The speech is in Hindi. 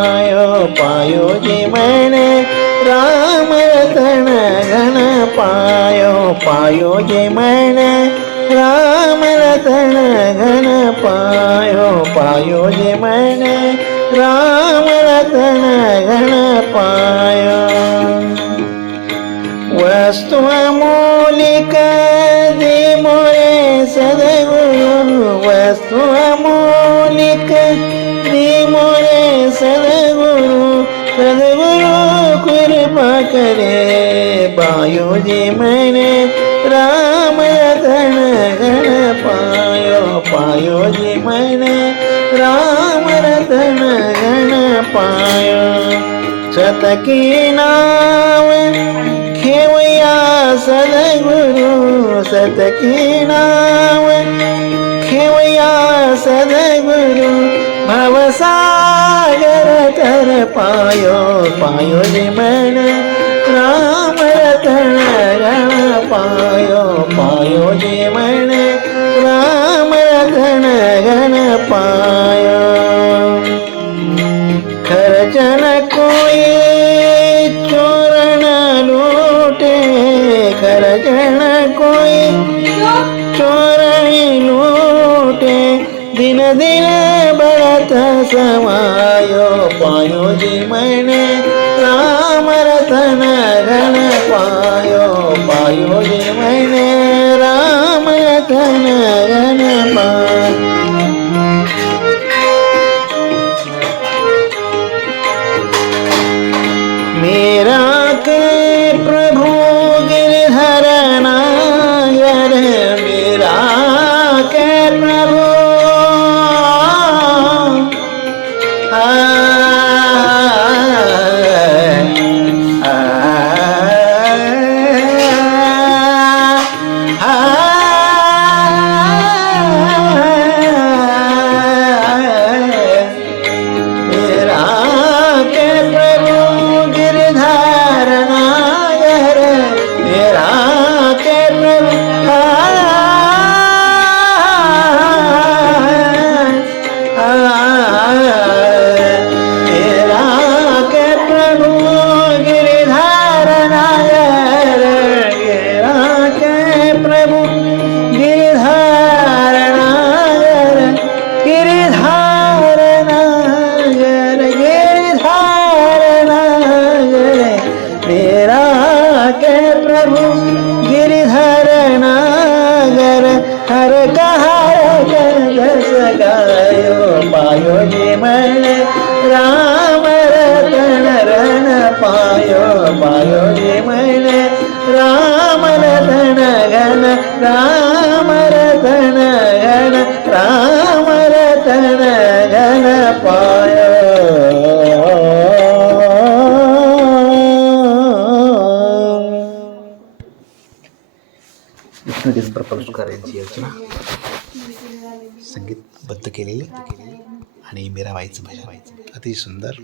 पायो पायो जी मैंने, राम रतन घन पायो पायो जी मैंने, राम रतन घन पायो पायो जी मैंने, राम रतन घन पायो। वस्तु अमूलिक दे मोरे सदगुरु, वस्तु अमूलिक सदगुरु सदगुरु कृपा करे बायो जी मैंने। राम रतन गण पायो पायो जी मैंने। राम रतन गण पायो। शतकी नाम खेवया सदगुरु, सतकी नाम खेवया सदगुरु भवसागर तर पायो पायो जी मन राम रतन रण पायो राम रतन गण पायो पायो जी मैंने राम रतन पायो मेरा के प्रभु गिरधर नागर मेरा के प्रभु। आ, गिरधार नदीच प्रकारांची योजना संगीतबद्ध केलेली आणि मीरा व्हायचं अतिशय सुंदर।